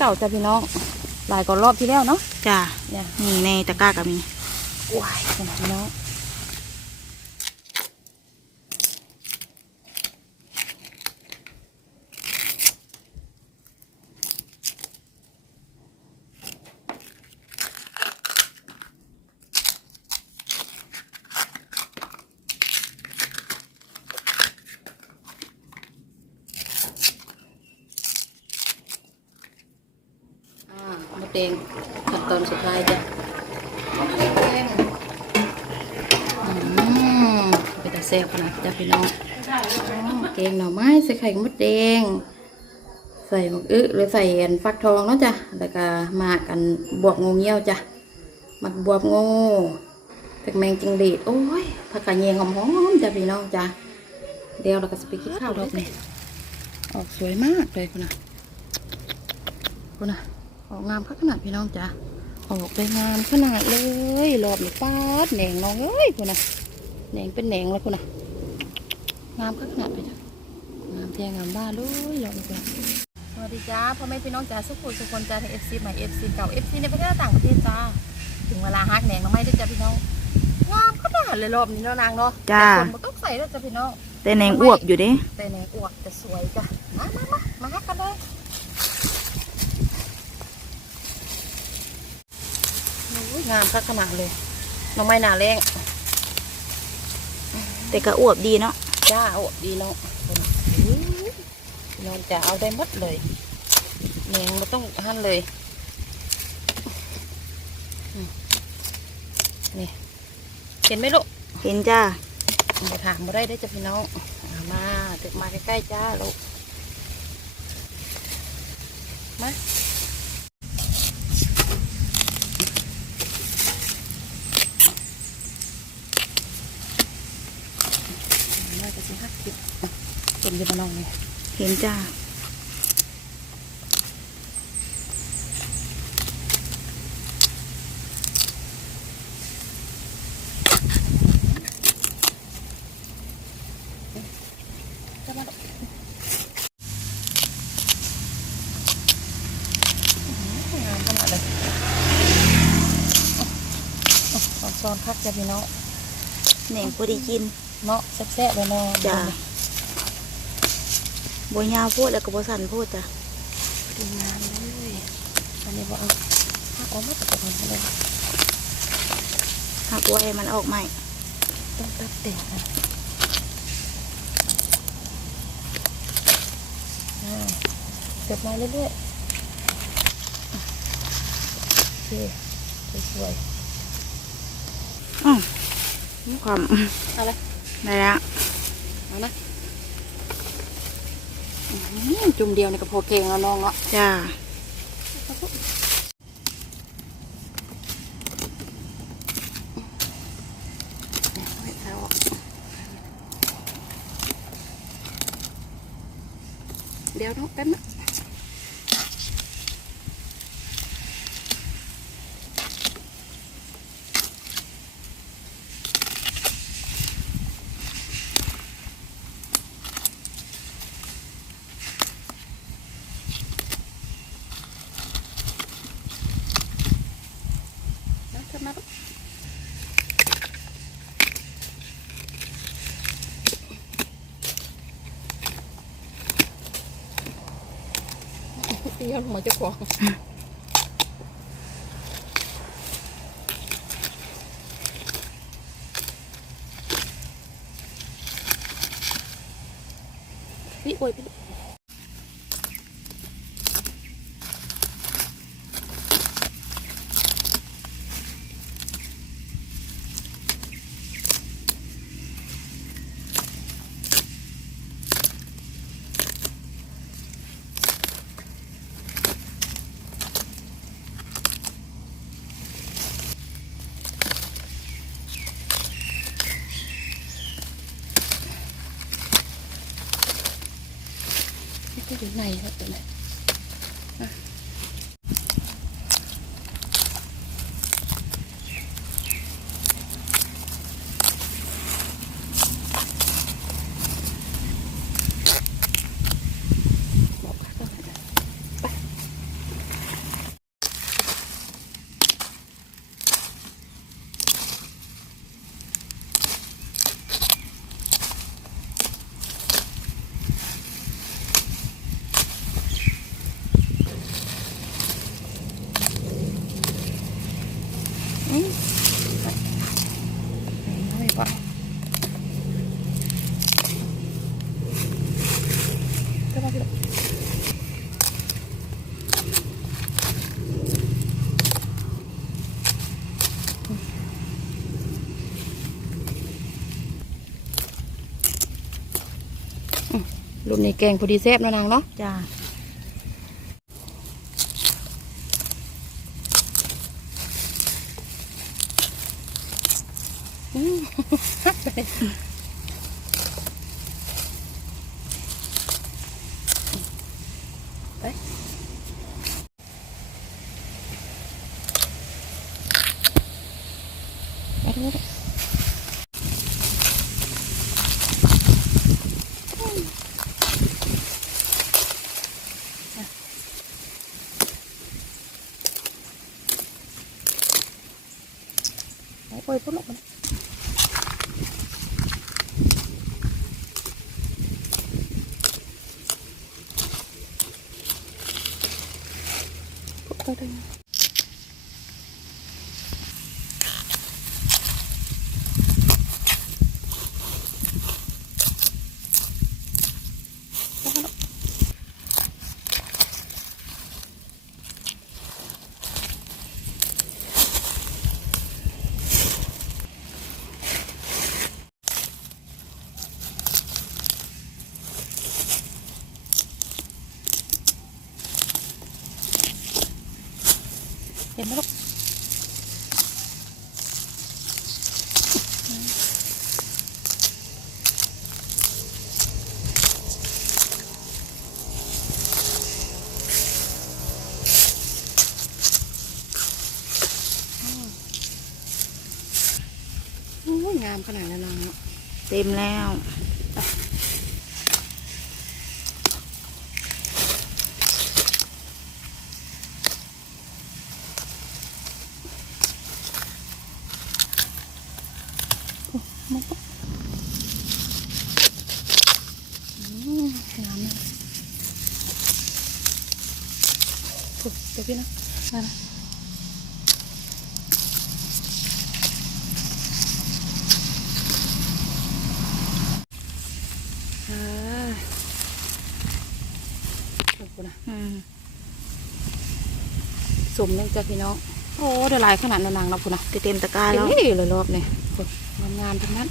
เก่าจ้ะพี่น้องหลายกว่ารอบที่แล้วเนาะจ้าเนี่ย นี่ในตะกร้าก็มีว้ายพี่น้อง แดงขั้นตอนสุดท้ายจ้ะมดแดงอืมเป็นตาแซ่บขนาดจ้ะพี่น้องอ๋อแกงหน่อไม้ใส่ไข่มดแดง ใส่หมกอึหรือใส่อันฟักทองเนาะจ้ะแล้วก็หมากอันบวบงูเงี้ยวจ้ะหมักบวบงูผักแมงจิงหรีดโอ้ยผักกาดเยงหอมๆจ้ะพี่น้องจ้ะเดี๋ยวเราก็จะไปกินข้าวรอบนี้ออกสวยมากเลยคุณน่ะคุณน่ะ ออกงามขนาดพี่น้องจ้ะออกไปงามขนาดเลยรอบนี้ป้าดแหนงน้องเอ้ยคุณนะแหนงเป็นแหนงแล้วคุณนะงามขนาดไปจ้ะงามเทียงงามบ้านเลยรอบนี้คุณนะสวัสดีจ้าพ่อแม่พี่น้องจ้าสุขุมสุขคนจ้าทั้งเอฟซีใหม่เอฟซีเก่าเอฟซีในประเทศและต่างประเทศจ้าถึงเวลาฮักแหนงน้องไม่ด้วยจ้าพี่น้องงามขนาดเลยรอบนี้เนาะนางเนาะจ้าแต่คนมันต้องใส่ด้วยจ้าพี่น้องแต่แหนงอ้วบอยู่เด้แต่แหนงอวบจะสวยจ้ะมามามามาฮักกันเลย โอ้ย งามสักขนาดเลยน้องไม้หนาแรงแต่ก็อ้วบดีเนาะจ้าโอ้ดีเนาะน้องจะเอาได้หมดเลยเนียงไม่ต้องหั่นเลยอืมนี่เห็นไหมลูกเห็นจ้ามาถามมาได้ได้อจ้ะพี่น้องเอามาถึงมาใกล้ๆจ้าลูกมา มาจะสิฮักคิดเห็นอยู่มาน้องนี่เห็นจ้าซ้อนพักจะพี่น้องแหน่งพอดีกิน เนาะแซ่บๆเลยเนาะจ้าบัวยาวโพดแล้วก็บัสั่นโพดจ้ะดีงามเลยอันนี้บอกเอาถ้าออกมาตะกอนเลยหากบัวให้มันออกใหม่ต้องตัดแต่งนะอ่าเก็บมาเรื่อยๆโอเคสวยอ้อความๆเอาละ ได้ละเอานะอื้อหือจุ่มเดียวในกระโพกเก่งแล้วน้องเนาะจ้าไม่เอาออกเดี๋ยวน้องแป๊บนะ เดี๋ยวหมอ อกพี่โอ้ยพี่พี่ก็อยู่ในครับตัวนี้อะบอกค่ะก็ได้ไป ปนี้แกงพอดีแซ่บเนาะนางเนาะจ้าไปดูดิ ไปโอ้ยพุ่นออกมาพุ่นเข้าได้ เห็นไหมลูกโอ้ยงามขนาดนั้นเนาะเต็มแล้ว อืมงามนะโอ้ย เดี๋ยวพี่นะมานะอ่าขอบคุณนะอืมสมนึงจ้ะพี่น้อง โอ้เดี๋ยวลายขนาดนั้นนางเราคุณนะเต็มตะกร้าเต็แล้วมที่เลยรอบนี่งานทั้งนั้น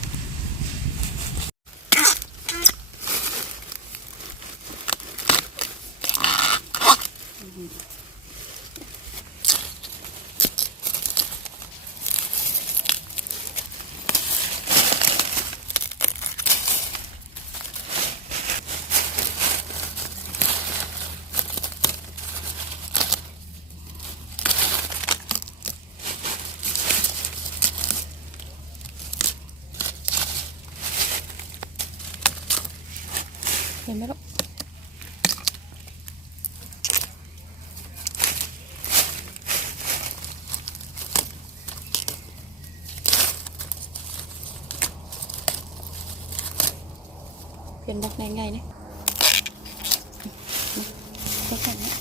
เห็นไหมลูก เป็นบักง่ายๆนะไม่แข็งนะ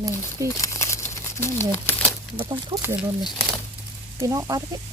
หนึ่งปีนั่นเลยไม่ต้องทุบเลยรนเลยพี่น้องเอาดิเ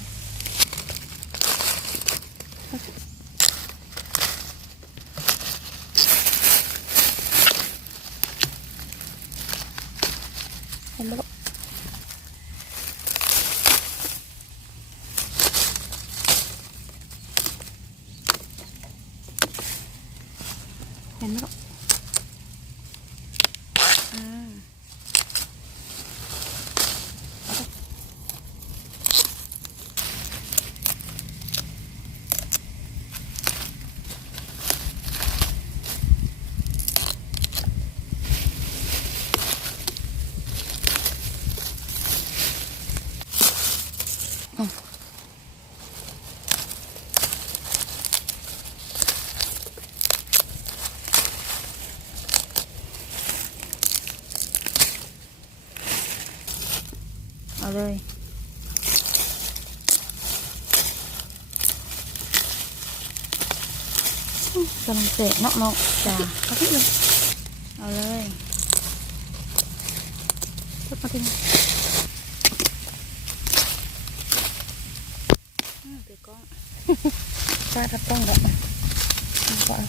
เอาเลย กำลังเสะเนาะเนาะจ้าเอาที่เลยเอาเลยยกมาที่นี่อืมถือกล้องป้าทับต้องแบบเอาก็เอา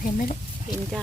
เห็นไหมเนี่ยเห็นจ้ะ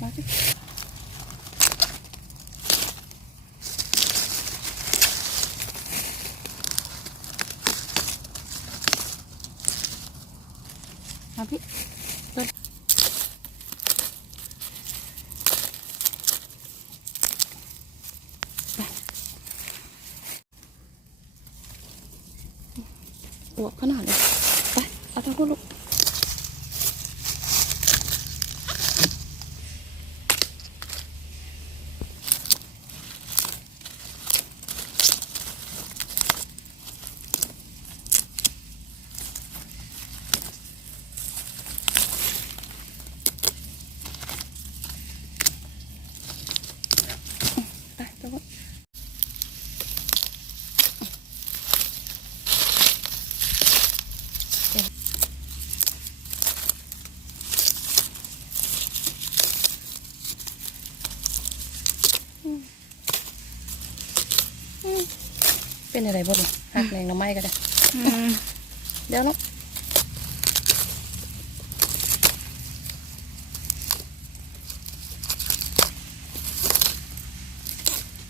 มาสิมาพี่ต้นไปอ วบขนาดเลย ไป เอาทั้งคู่ลูก ไปตัวก่อนเดี๋ยวอืมอืม เป็นอะไรบ้างหักแรงน้ำไม้ก็ได้อืมเดี๋ยวลูก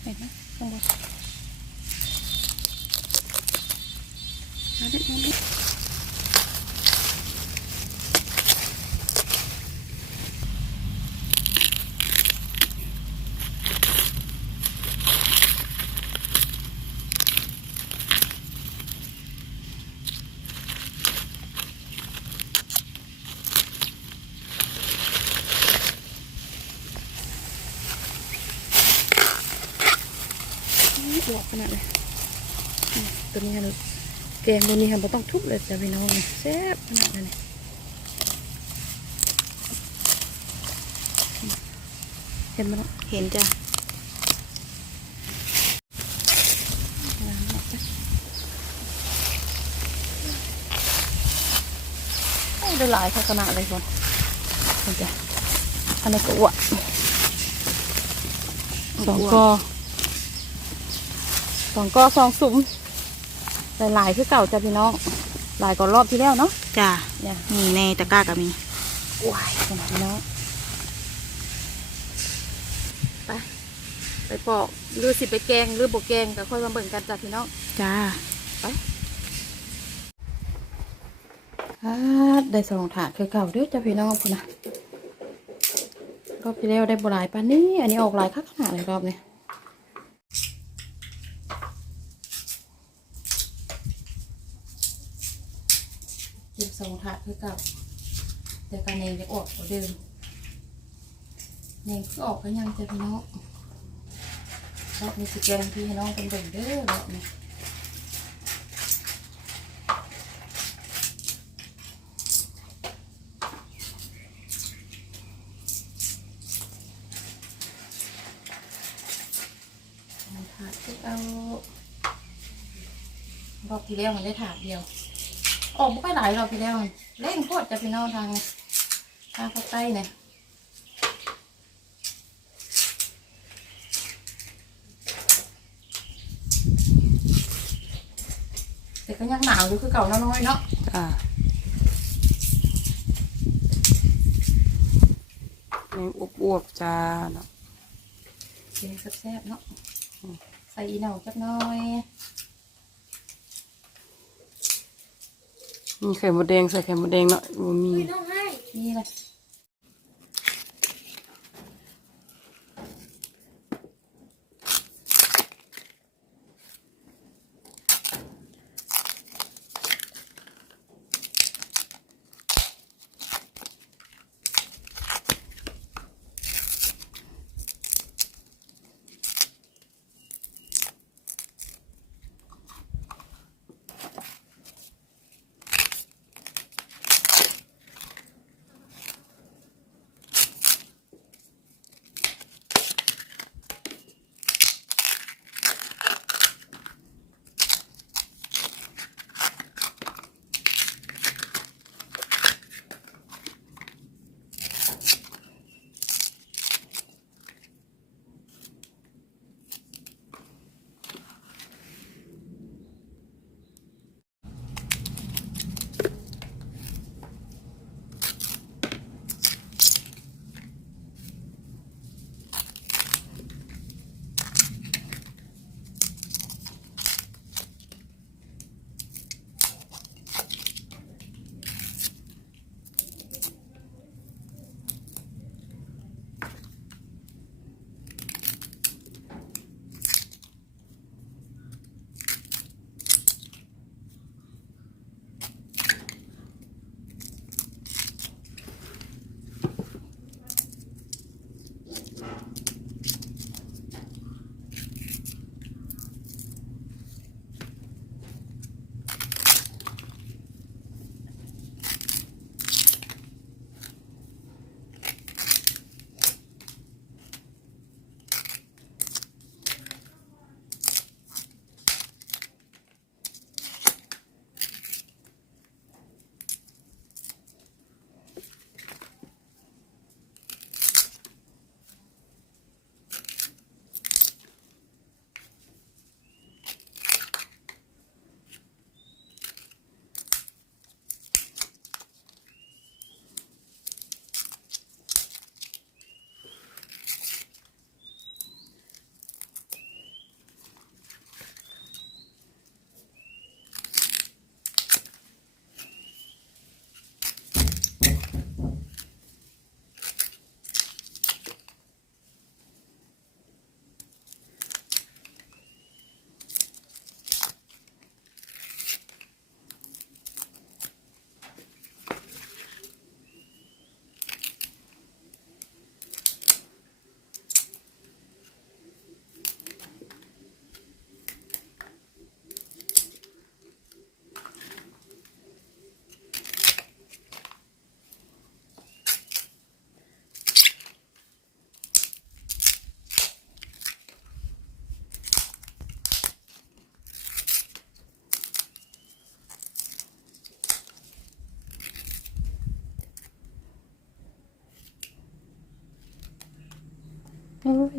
เห็นไหมข้างบนมาดิมาดิ นี่อวกขนาดเลยอืมตัวนี้นะแกงตัวนี้ค่ะเราต้องทุบเลยแต่พี่น้องนี่แซ่บขนาดนั้นเลยเห็นไหมล่ะเห็นจ้ะล้างออกไปโอ้ยได้หลายขนาดเลยคนเห็นจ้ะอันนี้ก็อ้วกสองกอ สองกอสองสุ่มหลายๆคือเก่าจ้ะพี่น้อง หลายกว่ารอบที่แล้วเนาะจ้ะเนี่ยนี่ในตะกร้าก็มีว้ายขนาดนี้เนาะไปไปปอกหรือสิไปแกงหรือบ่แกงก็ค่อยมาเบิ่งกันจ้ะพี่น้องจ้าอ่าได้สองถาดคือเก่าเด้วยจ้ะพี่น้องพุ่นนะรอบที่แล้วได้บหลายปานนี้ อันนี้ออกหลายคักขนาดเลยรอบนี้เก็บสอ งถาดคือเก่าแต่การเนงจะออกกว่าเดิมเนงก็ออกกันยังจะพี่น้องรอบนี้สิแกงพี่น้องเป็นเบิ่งเด้อรอบนี้ถาดที่เอารอบที่แล้วมันได้ถาดเดียว ออกไม่ค่อยหลายรอบที่แล้วมันเล่นโคตรจะพี่น้องทางทางภาคใต้เนี่ยแต่ก็ยังหนาวอยู่คือเก่าน้อยๆเนาะจ้าแมงอวบๆจ้าเนาะเสียงแซ่บๆเนาะใส่อีเหนาจักหน้อย มีไข่มดแดงใส่ไข่มดแดงเนาะบ่มีนี่เลย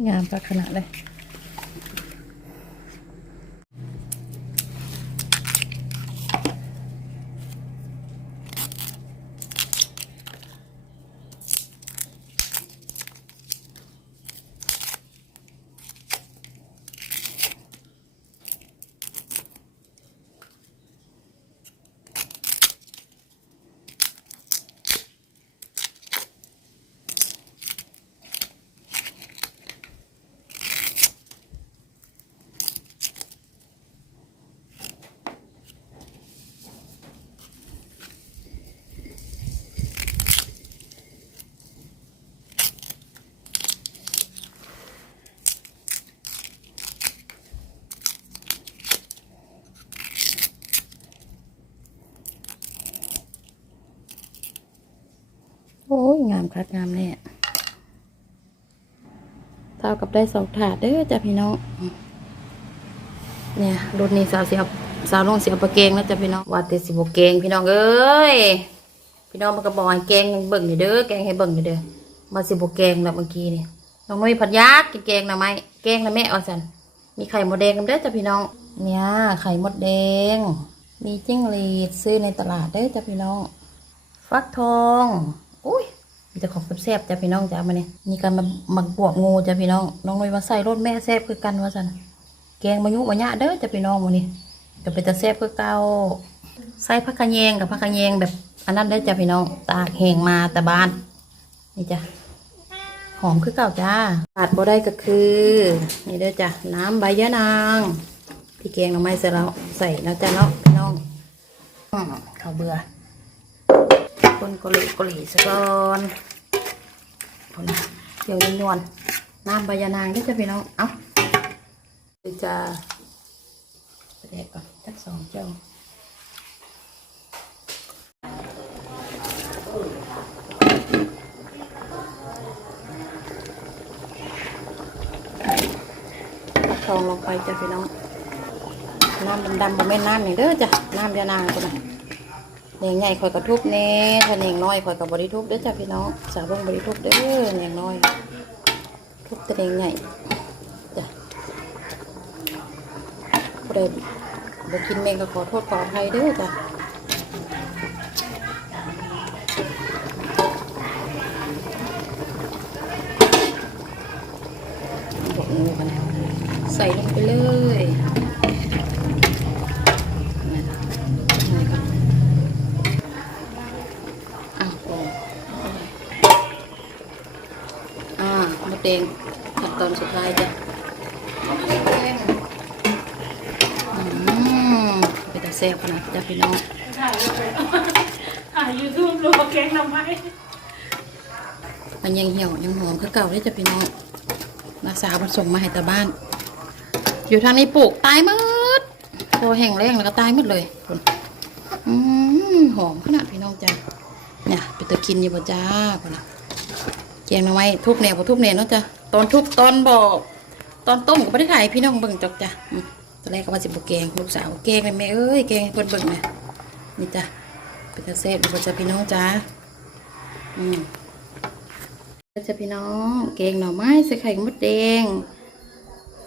งามปากขนาดเลย อ้ยงามคักงามแน่เท่ากับได้สองถาดเด้อจ้ะพี่น้อง เนี่ยรถนี้สาวเสียบสาวลงเสียบประเกงแล้วจ้ะพี่น้องว่าแต่สิบเกงพี่น้องเอ้ยพี่น้องมันก็บอกให้แกงเบิ่งอยู่เด้อแกงให้เบิ่งอยู่เด้อมาสิบแกงแล้วเมื่อกี้นี่น้องนุ้ยผัดยากกินแกงนะไหมแกงนะแม่เอาสันมีไข่มดแดงกันเด้อจ้ะพี่น้อง เนี่ยไข่มดแดง มีจิ้งหรีดซื้อในตลาดเด้อจ้ะพี่น้อง ฟักทอง อุ้ยมีแต่ของแซ่บๆจ้ะพี่น้องจ้ะมาเนี่ยมีการมาหมักบวบงูจ้ะพี่น้อง น้องนุ้ยมาใส่รถแม่แซ่บคือกันว่าสันแกงมายุมายะเด้อจ้ะพี่น้องวันนี้ก็เป็นตะแซ่บคือเก่าใส่ผักกะแยงกับผักกะแยงแบบอันนั้นได้อจ้ะพี่น้อง ตากแห้งมาแต่บ้าน นี่จ้ะหอมคือเก่าจ้าขาดบ่ได้ก็คือ นี่เด้อจ้ะน้ำใบยะนางพี่แกงหน่อไม้ใส่แล้วใส่แล้วจ้ะเนาะพี่น้องข้าวเบื่อ คนกะหรี่กะหรี่ซะก่อนคนเดี๋ยวนวลน้ำใบยะนางเด้อจ้ะพี่น้อง เอ้าจะแดงก่อนจักสองเจ้าทองลงไปจ้ะพี่น้อง น้ำดำๆบ่แม่นน้ำนี่เด้อจ้ะ น้ำยานางจ้ะนะ เนียงใหญ่คอยกระทุบเน่ถ้าเนียงน้อยคอยกับบริทุบเด้อจ้ะพี่น้องสาวบงบริทุบเด้อเนียงน้อย ทุบแต่เนียงใหญ่จ้ะบ่ได้บ่กินเมงก็ขอโทษขออภัยเด้อจ้ะ บอกงูกันนะใส่ลงไปเลยนี่ครับอะโอ้อ่ามะเดงขั้นตอนสุดท้ายจ้ะอืมไปแต่แซ่บขนาดจ้ะพี่น้องถ่ายถ่ายยูทูบรูแกงน่อไมมันยังเหี่ยวยังหอมคือเก่าเลยจ้ะพี่น้องนาสาวมันส่งมาให้ตาบ้าน อยู่ทางนี้ปลูกตายหมดพอแห้งแรงแล้วก็ตายหมดเลยคุณอืมหอมขนาดพี่น้องจ้ะเนี่ยไปตะกินอยู่บ่จ้าพุ่นนะ แกงหน่อไม้ทุบเนี่ยบ่ทุบเนี่ยเนาะจ้ะตอนทุบตอนบอกตอนต้มก็ไม่ได้ถ่ายพี่น้องเบิ่งจอกจ้ะตอนแรกก็ว่าสิบ่แกงลูกสาวแกงเลยแม่เอ้ยแกงให้เพิ่นเบิ่งเนี่ยนี่จ้ะเป็นตาเซ่บอยู่บ่จ้ะพี่น้องจ้าอืมก็จะพี่น้องแกงหน่อไม้ใส่ไข่มดแดง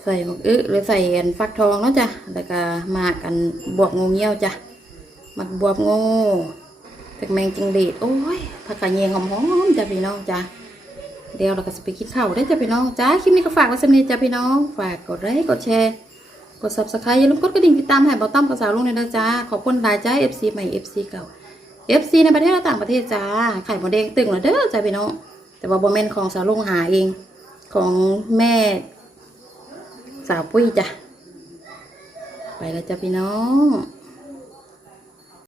ใส่หมกอึหรือใส่อันฟักทองเนาะจ้ะแล้วก็หมากอันบวบงูเงี้ยวจ้ะหมักบวบงูตะแมงจิงหรีดโอ้ยผักกาดเยงหอมๆจ้ะพี่น้องจ้ะ เดี๋ยวเราก็จะไปกินข้าวได้อจ้ะพี่น้องจ้าคลิปนี้ก็ฝากไว้สำหรับจ้ะพี่น้อง ฝากกดไลค์กดแชร์กด subscribe อย่าลืมกดกระดิ่งติดตามให้เบาต้อมกับสาวลุงเลยนะจ้าขอบคุณหลายจ้า FC ใหม่ FC เก่า FC ในประเทศและต่างประเทศจ้าไข่หมดแดงตึงแล้วเด้อจ้ะพี่น้องแต่ว่าบอมเมนของสาวลุงหาเองของแม่ สาวปุ้ยจ้ะไปแล้วจ้ะพี่น้อง